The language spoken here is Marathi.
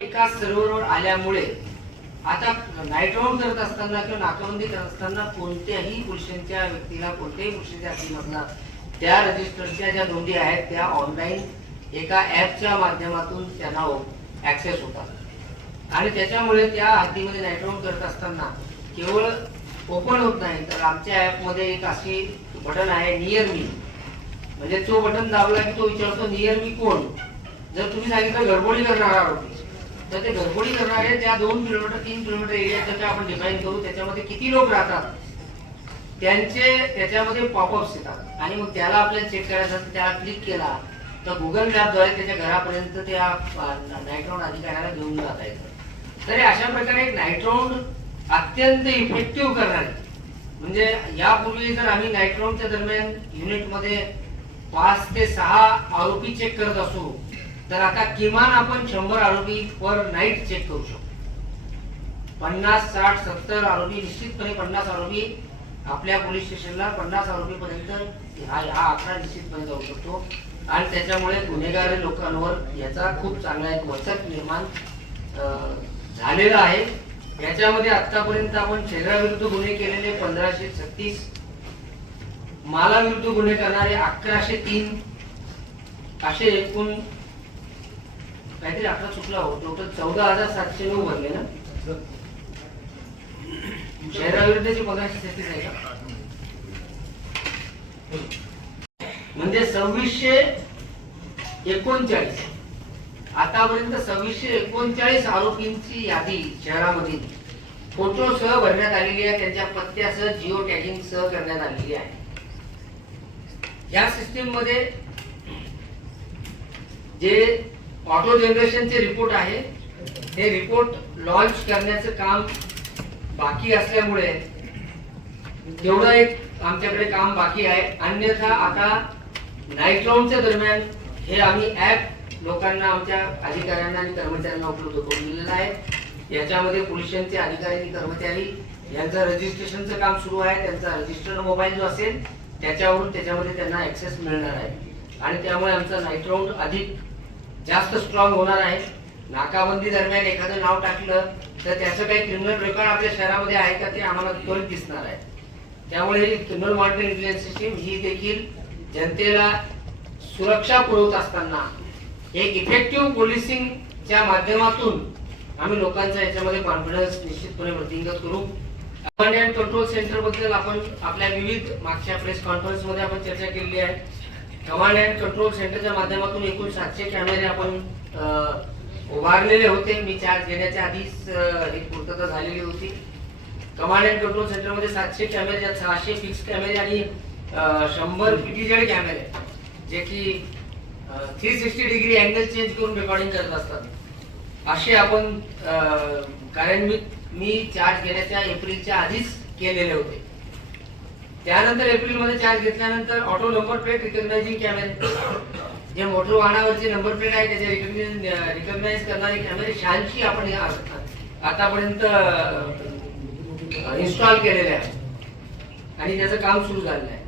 एका सर्व्हरवर आल्यामुळे आता नाईट राऊंड करत असताना किंवा नाकाबंदी करत असताना कोणत्याही पुरुषांच्या व्यक्तीला कोणत्याही पुरुषांच्या हद्दीमधला त्या रजिस्टरच्या ज्या नोंदी आहेत त्या ऑनलाईन एका ॲपच्या माध्यमातून त्यांना ऍक्सेस होतात आणि त्याच्यामुळे त्या हद्दीमध्ये नाईट राऊंड करत असताना केवळ ओपन होत नाही तर आमच्या ॲपमध्ये एक अशी बटन आहे नियर मी, म्हणजे तो बटन दाबला की तो विचारतो नियर मी कोण. जर तुम्ही सांगितलं गडबडी करणारा आरोपी तर ते गडबडी करणारे त्या 2 किलोमीटर 3 किलोमीटर एरियाचं आपण डिफाईन करू, त्याच्यामध्ये किती लोक राहतात त्यांचे त्याच्यामध्ये पॉपअप्स येतात आणि मग त्याला आपल्याला चेक करायचं असतं. त्याला क्लिक केला तर गुगल मॅपद्वारे त्याच्या घरापर्यंत त्या नाईट राऊंड अधिकाऱ्याला घेऊन जाता येतं. तर अशा प्रकारे एक नाईट राऊंड अत्यंत इफेक्टिव्ह करणारे, म्हणजे यापूर्वी जर आम्ही नाईट राऊंडच्या दरम्यान युनिटमध्ये 5 ते 6 आरोपी चेक करत असू तर आता किमान आपण 100 आरोपी पर नाईट चेक करू शकतो. 50, 60, 70 आरोपी, निश्चितपणे 50 आरोपी आपल्या पोलीस स्टेशनला 50 आरोपी पर्यंत हा आकडा निश्चितपणे जाऊ शकतो आणि त्याच्यामुळे गुन्हेगार लोकांवर याचा खूप चांगला एक वचक निर्माण झालेला आहे. याच्यामध्ये आतापर्यंत आपण शरीराविरुद्ध गुन्हे केलेले 1536, मालाविरुद्ध गुन्हे करणारे 1103, असे एकूण काहीतरी 11 चुकला हो, टोटल 14,709 भरले ना. शहराविरुद्धची 1536 आहे का, म्हणजे 2639. आतापर्यंत 2639 आरोपींची यादी शहरामधील फोटोसह भरण्यात आलेली आहे, त्यांच्या पत्त्यासह जिओ टॅगिंग सह करण्यात आलेली आहे. या सिस्टीम मध्ये जे ऑटो जनरेशनचे रिपोर्ट आहे हे रिपोर्ट लॉन्च करण्याचं काम बाकी असल्यामुळे तेवढं एक आमच्याकडे काम बाकी आहे. अन्यथा आता नाईट राऊंडच्या दरम्यान हे आम्ही ऍप लोकांना, आमच्या अधिकाऱ्यांना आणि कर्मचाऱ्यांना उपलब्ध करून दिलेलं आहे. याच्यामध्ये पोलिसांचे अधिकारी आणि कर्मचारी यांचं रजिस्ट्रेशनचं काम सुरू आहे. त्यांचा रजिस्टर्ड मोबाईल जो असेल त्याच्यावरून त्याच्यामध्ये त्यांना ऍक्सेस मिळणार आहे आणि त्यामुळे आमचा नाईट राऊंड अधिक जास्त स्ट्रॉंग होणार आहे. नाकाबंदी दरम्यान एखादं नाव टाकलं तर त्याचं काही क्रिमिनल रेकॉर्ड आपल्या शहरामध्ये आहे का ते आम्हाला त्वरित दिसणार आहे. त्यामुळे ही क्रिमिनल मॉनिटरिंग इंटेलिजन्स सिस्टीम ही देखील जनतेला सुरक्षा पुरवत असताना एक इफेक्टिव्ह पोलिसिंगच्या माध्यमातून आम्ही लोकांचा याच्यामध्ये कॉन्फिडन्स निश्चितपणे वृद्धिंगत करू. कमांड अँड कंट्रोल सेंटर बद्दल आपण आपल्या विविध मागच्या प्रेस कॉन्फरन्स मध्ये आपण चर्चा केलेली आहे. कमांड अँड कंट्रोल सेंटरच्या माध्यमातून एकूण 700 कॅमेरे आपण उभारलेले होते. मी चार्ज घेण्याच्या आधीच ही पूर्तता झालेली होती. कमांड अँड कंट्रोल सेंटर मध्ये 700 कॅमेरे, 600 फिक्स कॅमेरे आणि 100 पीटीजेड कॅमेरे जे की 360 डिग्री अँगल चेंज करून रेकॉर्डिंग करत असतात, असे आपण कार्यान्वित मी चार्ज घेण्याच्या एप्रिलच्या आधीच केलेले होते. त्यानंतर एप्रिलमध्ये चार्ज घेतल्यानंतर ऑटो नंबर प्लेट रिकॉग्नायझिंग कॅमेरे, जे मोटर वाहनावरचे नंबर प्लेट आहे त्याचे रिकॉग्नाइज करणारे कॅमेरे 86 आपण आतापर्यंत इन्स्टॉल केलेले आहे आणि त्याचं काम सुरू झालेलं आहे.